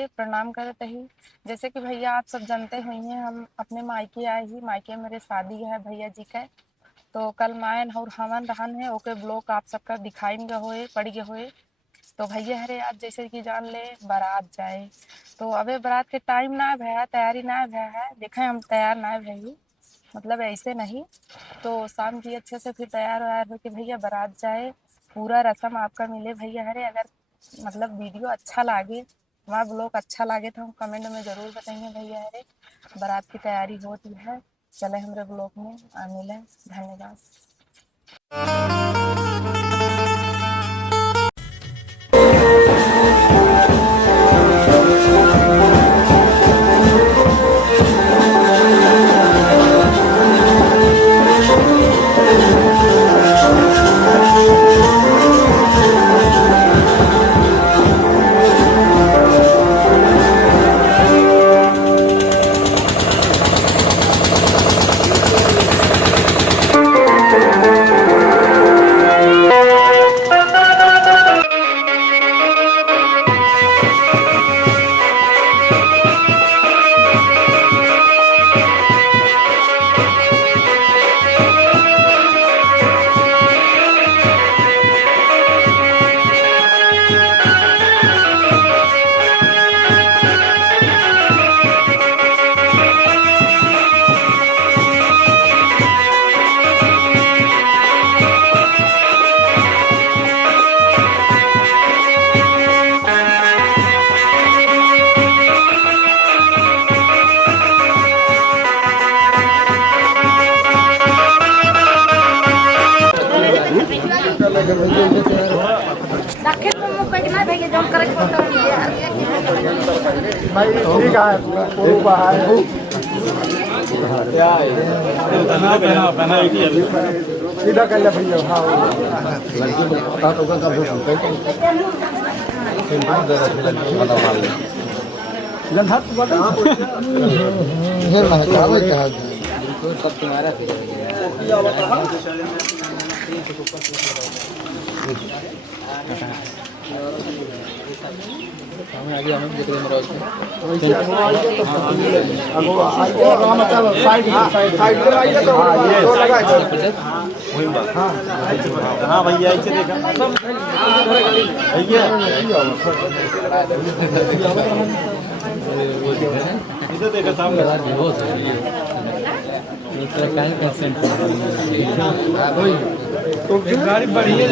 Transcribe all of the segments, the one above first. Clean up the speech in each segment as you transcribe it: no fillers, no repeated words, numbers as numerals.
राधे प्रणाम करत ही। जैसे कि भैया आप सब जानते हुए हैं, हम अपने मायके आए ही। मायके मेरे शादी है भैया जी का। तो कल मायन और हवन रहन है, ओके ब्लॉक आप सबका दिखाएंगे होए पड़ गए होए। तो भैया हरे आज जैसे कि जान ले बारात जाए, तो अबे बारात के टाइम ना भया, तैयारी ना भया है। देखें हम तैयार ना भई, मतलब ऐसे नहीं। तो शाम की अच्छे से फिर तैयार व्यार होके भैया बारात जाए, पूरा रस्म आपका मिले भैया हरे। अगर मतलब वीडियो अच्छा लागे, हमारा ब्लॉग अच्छा लागे तो हम कमेंट में ज़रूर बताइए भैया हरे। बारात की तैयारी होती है, चले हमारे ब्लॉग में मिलें। धन्यवाद। सीधा कर ले भैया। हाँ लड़की को पता तो होगा कब सुनते हैं जनहत बता है ना क्या है क्या सब तुम्हारा हमें आगे हमें देख रहे हैं साइड में आइए तो हाँ भैया ऐसे देखा भैया इधर देखा सामने गाड़ी बढ़िया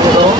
तो